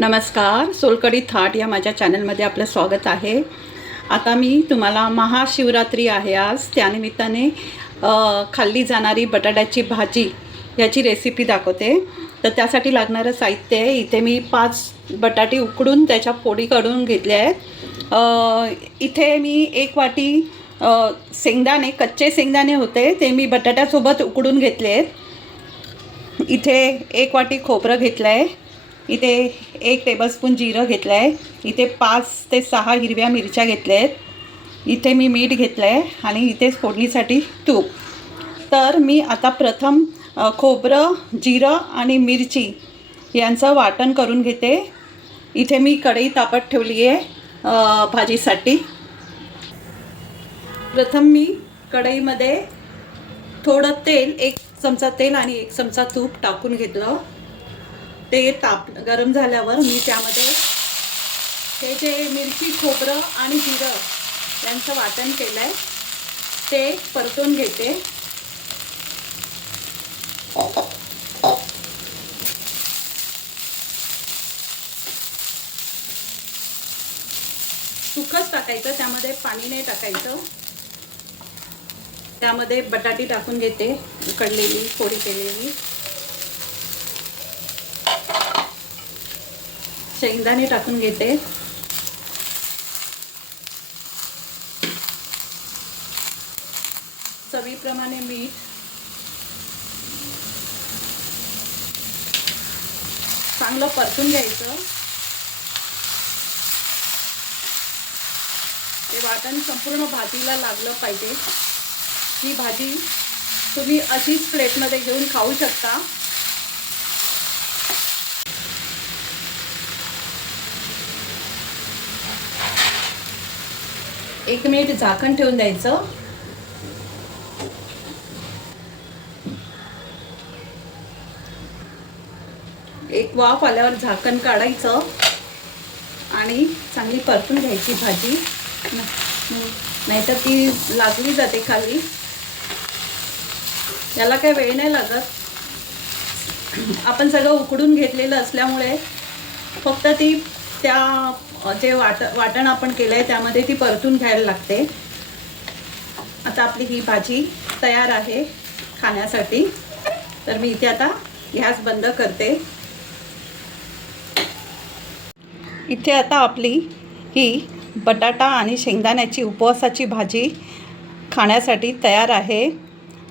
नमस्कार, सोलकढी थाट या माझ्या चॅनलमध्ये आपलं स्वागत आहे। आता मी तुम्हाला महाशिवरात्री आहे आज, त्यानिमित्ताने खाल्ली जाणारी बटाट्याची भाजी याची रेसिपी दाखवते। तर त्यासाठी लागणारं साहित्य आहे, इथे मी 5 बटाटे उकडून त्याच्या फोडी काढून घेतल्या आहेत। इथे मी 1 वाटी शेंगदाणे, कच्चे शेंगदाणे होते ते मी बटाट्यासोबत उकडून घेतले आहेत। इथे 1 वाटी खोबरं घेतलं आहे। इथे 1 टेबलस्पून जिरं घेतलं आहे। इथे 5 ते 6 हिरव्या मिरच्या घेतल्या आहेत। इथे मी मीठ घेतलं आहे आणि इथे फोडणीसाठी तूप। तर मी आता प्रथम खोबरं, जिरं आणि मिरची यांचं वाटण करून घेते। इथे मी कढई तापत ठेवली आहे भाजीसाठी। प्रथम मी कढईमध्ये थोडं तेल, 1 चमचा तेल आणि 1 चमचा तूप टाकून घेतलं। ते गरम झाल्यावर मी त्यामध्ये हे जे मिरची, खोबरं आणि जिरं यांचं वाटण केलं आहे ते परतून घेते। सुकंच टाकायचं, त्यामध्ये पाणी नाही टाकायचं। त्यामध्ये बटाटी टाकून घेते, उकडलेली, फोडी केलेली। शेंगदाणे टाकून घेते। चवीप्रमाणे मीठ, चांगलं परतून घ्यायचं। ते वाटण संपूर्ण भाजीला लागलं पाहिजे। ही भाजी तुम्ही अशीच प्लेटमध्ये घेऊन खाऊ शकता। 1 मिनिट झाकण ठेवून द्यायचं। एक वाफ आल्यावर झाकण काढायचं आणि चांगली परतून घ्यायची भाजी, नाहीतर ती लागली जाते खाली। याला काही वेळ नाही लागत, आपण सगळं उकडून घेतलेलं असल्यामुळे फक्त ती त्या जे वाटण आपण केलं आहे त्यामध्ये ती परतून घ्यायला लागते। आता आपली ही भाजी तयार आहे खाण्यासाठी। तर मी इथे आता गॅस बंद करते। इथे आता आपली ही बटाटा आणि शेंगदाण्याची उपवासाची भाजी खाण्यासाठी तयार आहे।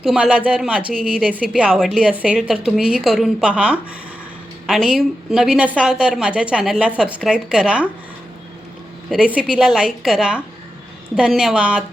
तुम्हाला जर माझी ही रेसिपी आवडली असेल तर तुम्हीही करून पहा आणि नवीन असाल तर माझ्या चॅनलला सबस्क्राईब करा, रेसिपीला लाईक करा। धन्यवाद।